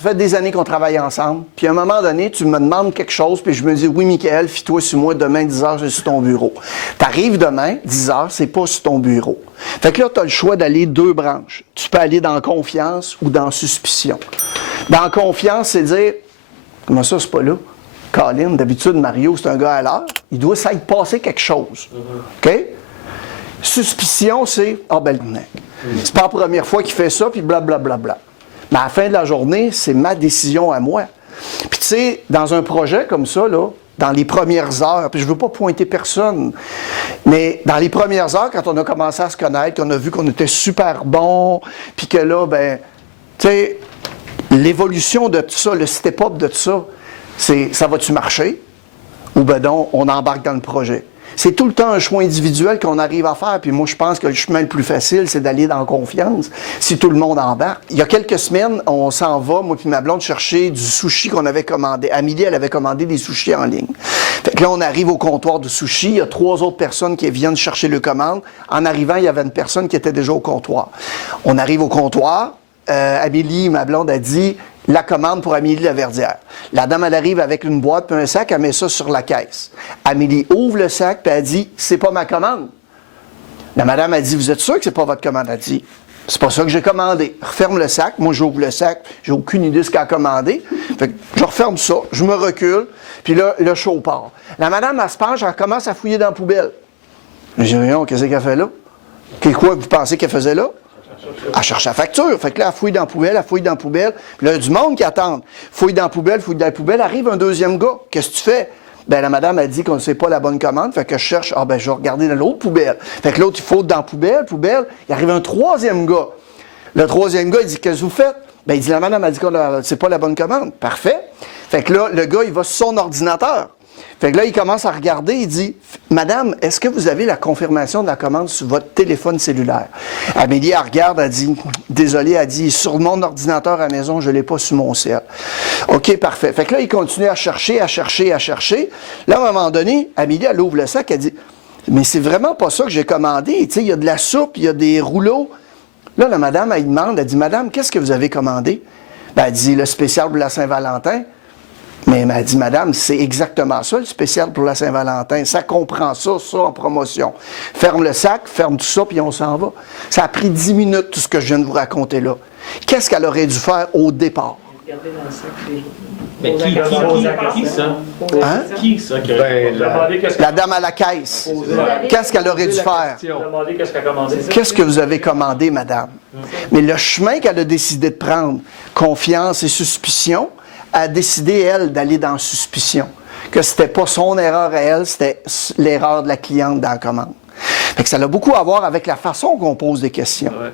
Ça fait des années qu'on travaille ensemble, puis à un moment donné, tu me demandes quelque chose, puis je me dis, oui, Michael, fie-toi sur moi, demain, 10 h, je suis sur ton bureau. Tu arrives demain, 10 h, c'est pas sur ton bureau. Fait que là, tu as le choix d'aller deux branches. Tu peux aller dans confiance ou dans suspicion. Dans confiance, c'est dire, comment ça, c'est pas là? Colin, d'habitude, Mario, c'est un gars à l'heure, il doit s'être passé quelque chose. OK? Suspicion, c'est, ben le mec. C'est pas la première fois qu'il fait ça, puis blablabla. Mais à la fin de la journée, c'est ma décision à moi. Puis tu sais, dans un projet comme ça, là, dans les premières heures, puis je veux pas pointer personne, mais dans les premières heures, quand on a commencé à se connaître, qu'on a vu qu'on était super bons, puis que là, ben, tu sais, l'évolution de tout ça, le step-up de tout ça, c'est, ça va-tu marcher? Ou ben non, on embarque dans le projet. C'est tout le temps un choix individuel qu'on arrive à faire. Puis moi, je pense que le chemin le plus facile, c'est d'aller dans confiance, si tout le monde embarque. Il y a quelques semaines, on s'en va, moi puis ma blonde, chercher du sushi qu'on avait commandé. Amélie, elle avait commandé des sushis en ligne. Fait que là, on arrive au comptoir de sushi. Il y a 3 autres personnes qui viennent chercher le commande. En arrivant, il y avait une personne qui était déjà au comptoir. On arrive au comptoir. Amélie, ma blonde, a dit la commande pour Amélie Laverdière. La dame, elle arrive avec une boîte puis un sac, elle met ça sur la caisse. Amélie ouvre le sac puis elle dit c'est pas ma commande. La madame a dit vous êtes sûr que c'est pas votre commande? Elle dit c'est pas ça que j'ai commandé. Referme le sac. Moi, j'ouvre le sac. J'ai aucune idée de ce qu'elle a commandé. Fait que je referme ça, je me recule, puis là, le show part. La madame, elle se penche, elle commence à fouiller dans la poubelle. Je dis rien, qu'est-ce qu'elle fait là? Quoi vous pensez qu'elle faisait là? Elle cherche la facture. Fait que là, elle fouille dans la poubelle, elle fouille dans la poubelle. Puis là, il y a du monde qui attend. Fouille dans la poubelle, fouille dans la poubelle. Arrive un deuxième gars. Qu'est-ce que tu fais? Ben la madame a dit qu'on ne sait pas la bonne commande. Fait que je cherche. Ah, ben je vais regarder dans l'autre poubelle. Fait que l'autre, il faut dans la poubelle. Il arrive un troisième gars. Le troisième gars, il dit qu'est-ce que vous faites? Ben il dit la madame a dit qu'on ne sait pas la bonne commande. Parfait. Fait que là, le gars, il va sur son ordinateur. Fait que là, il commence à regarder, il dit « Madame, est-ce que vous avez la confirmation de la commande sur votre téléphone cellulaire? » Amélie, elle regarde, elle dit « Désolée, elle dit « Sur mon ordinateur à la maison, je ne l'ai pas sur mon cell. » OK, parfait. Fait que là, il continue à chercher. Là, à un moment donné, Amélie, elle ouvre le sac, elle dit « Mais c'est vraiment pas ça que j'ai commandé. Tu sais, il y a de la soupe, il y a des rouleaux. » Là, la madame, elle demande, elle dit « Madame, qu'est-ce que vous avez commandé? » Ben, elle dit « Le spécial pour la Saint-Valentin. » Mais elle m'a dit, madame, c'est exactement ça, le spécial pour la Saint-Valentin. Ça comprend ça en promotion. Ferme le sac, ferme tout ça, puis on s'en va. Ça a pris 10 minutes, tout ce que je viens de vous raconter là. Qu'est-ce qu'elle aurait dû faire au départ? Regardez dans le sac les... Mais qui ça? Hein? Qui ça? La dame à la caisse. Qu'est-ce qu'elle aurait dû faire? Qu'est-ce que vous avez commandé, madame? Mais le chemin qu'elle a décidé de prendre, confiance et suspicion, a décidé, elle, d'aller dans suspicion. Que c'était pas son erreur à elle, c'était l'erreur de la cliente dans la commande. Fait que ça a beaucoup à voir avec la façon qu'on pose des questions. Ouais.